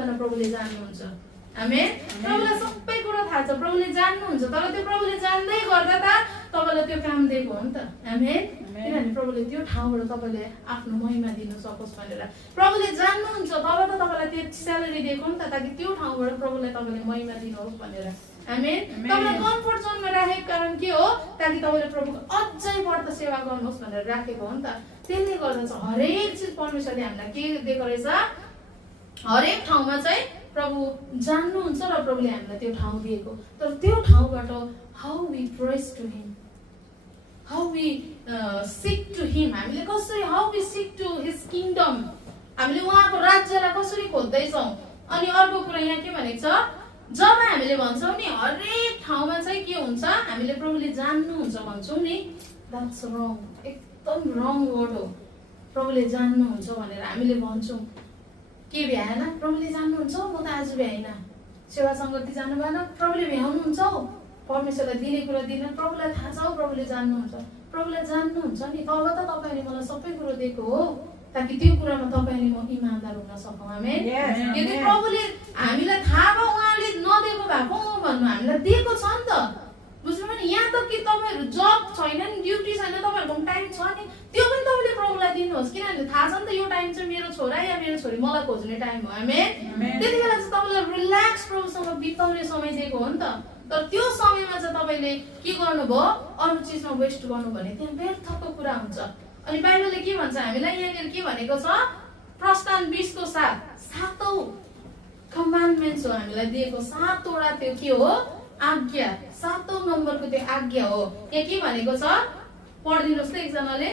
पर्दैन, प्रभुले जान्नुहुन्छ। आमेन। प्रभुलाई सबै कुरा थाहा छ, प्रभुले जान्नुहुन्छ, तर त्यो प्रभुले जान्दै गर्दा त तपाईलाई त्यो काम दिएको हो नि त। आमेन। किनभने प्रभुले त्यो ठाउँबाट तपाईले आफ्नो महिमा दिन सकोस् भनेर। प्रभुले जान्नुहुन्छ तब त तपाईलाई त्यो स्यालेरी दिएको नि त, ताकि त्यो ठाउँबाट प्रभुलाई तपाईले महिमा दिनुहोस् भनेर। आमेन। तपाईलाई कम्फर्ट जोनमा राखेको कारण के हो? ताकि तपाईले प्रभुको अझै बढ्ता सेवा गर्नुहोस् भनेर राखेको हो नि त। त्यसले गर्दा चाहिँ हरेक चिज परमेश्वरले हामीलाई के दिएको रहेछ? हरेक ठाउँमा चाहिँ प्रभु जान्नुहुन्छ र प्रभुले हामीलाई त्यो ठाउँ दिएको। तर त्यो ठाउँबाट how we praise to him, how we seek to him, हामीले कसरी how we seek to his kingdom, हामीले उहाँको राज्यलाई कसरी खोज्दैछौँ। अनि अर्को कुरा यहाँ के भनेको छ? जब हामीले भन्छौँ नि हरेक ठाउँमा चाहिँ के हुन्छ, हामीले प्रभुले जान्नुहुन्छ भन्छौँ नि, द्याट्स रङ, एकदम रङ वर्ड हो। प्रभुले जान्नुहुन्छ भनेर हामीले भन्छौँ, के भ्याएन? प्रभुले जान्नुहुन्छ, म त आज भ्याइन। सेवा सङ्गति जानु भएन, प्रभुले भ्याउनुहुन्छ हौ। परमेश्वरलाई दिने कुरा दिन, प्रभुलाई थाहा छ हौ, प्रभुले जान्नुहुन्छ। प्रभुलाई जान्नुहुन्छ नि, तब त तपाईँले मलाई सबै कुरो दिएको हो, ताकि त्यो कुरामा तपाईँले म इमानदार हुन सकौँ। आमेन। यदि प्रभुले हामीलाई थाहा भयो उहाँले नदिएको भएको हो भन्नु, हामीलाई दिएको छ नि त, बुझ्नुभयो नि। यहाँ त कि तपाईँहरू जब छैन नि, ड्युटी छैन, तपाईँहरूको टाइम छ नि, त्यो पनि तपाईँले प्रभुलाई दिनुहोस्। किनभने थाहा छ नि त यो टाइम चाहिँ मेरो छोरा या मेरो छोरी मलाई खोज्ने टाइम हो। आमेन। त्यति बेला चाहिँ तपाईँलाई रिल्याक्स प्रभुसँग बिताउने समय दिएको हो नि त। तर त्यो समयमा चाहिँ तपाईँले के गर्नुभयो? अरू चिजमा वेस्ट गर्नु भने त्यहाँ व्यर्थको कुरा हुन्छ। अनि बाइबलले के भन्छ हामीलाई? यहाँनिर के भनेको छ? प्रस्थान 20 को 7 सातौं कमान्डमेन्ट्स हो हामीलाई दिएको, 7 वटा त्यो के हो? आज्ञा, 7औं नम्बरको त्यो आज्ञा हो। यहाँ के भनेको छ? पढिदिनुहोस् त एकजनाले।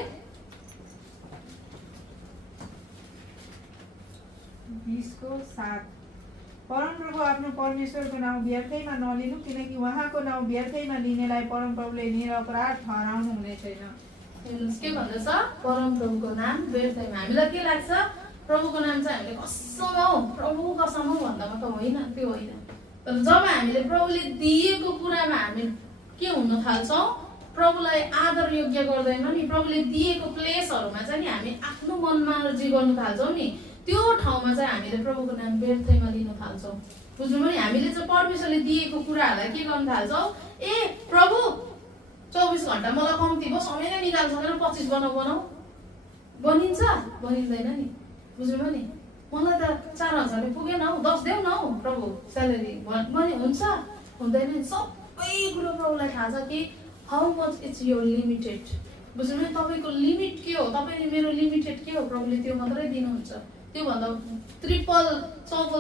20 को 7 परमप्रभु आफ्नो परमेश्वरको नाउँ व्यर्थैमा नलिनु, किनकि उहाँको नाउँ व्यर्थैमा लिनेलाई परमप्रभुले निरपराध ठहराउनु हुने छैन। के भन्दछ? परमप्रभुको नाम व्यर्थैमा। हामीलाई के लाग्छ? प्रभुको नाम चाहिँ हामीले कसम हौ, प्रभु कसम हौ भन्दामा त होइन, त्यो होइन। तर जब हामीले प्रभुले दिएको कुरामा हामी के हुन थाल्छौँ, प्रभुलाई आदर योग्य गर्दैनौँ नि, प्रभुले दिएको प्लेसहरूमा चाहिँ नि हामी आफ्नो मनमा जे गर्नु थाल्छौँ नि, त्यो ठाउँमा चाहिँ हामीले प्रभुको नाम व्यर्थैमा लिन थाल्छौँ। बुझ्नुभयो नि। हामीले चाहिँ परमेश्वरले दिएको कुराहरूलाई के गर्न थाल्छौँ? ए प्रभु 24 घण्टा मलाई कम्ती भयो, समय नै निकाल्छ भनेर 25 बनाऊ, बनिन्छ? बनिँदैन नि। बुझ्नुभयो नि। मलाई त 4000 पुगेन हौ, 10 देऊ न हौ प्रभु स्यालेरी भने हुन्छ? हुँदैन नि। सबै कुरो प्रभुलाई थाहा छ कि how much it's your limited. बुझ्नुभयो? तपाईँको लिमिट के हो? तपाईँले मेरो लिमिटेड के हो? प्रभुले त्यो मात्रै दिनुहुन्छ। त्योभन्दा ट्रिपल चौपल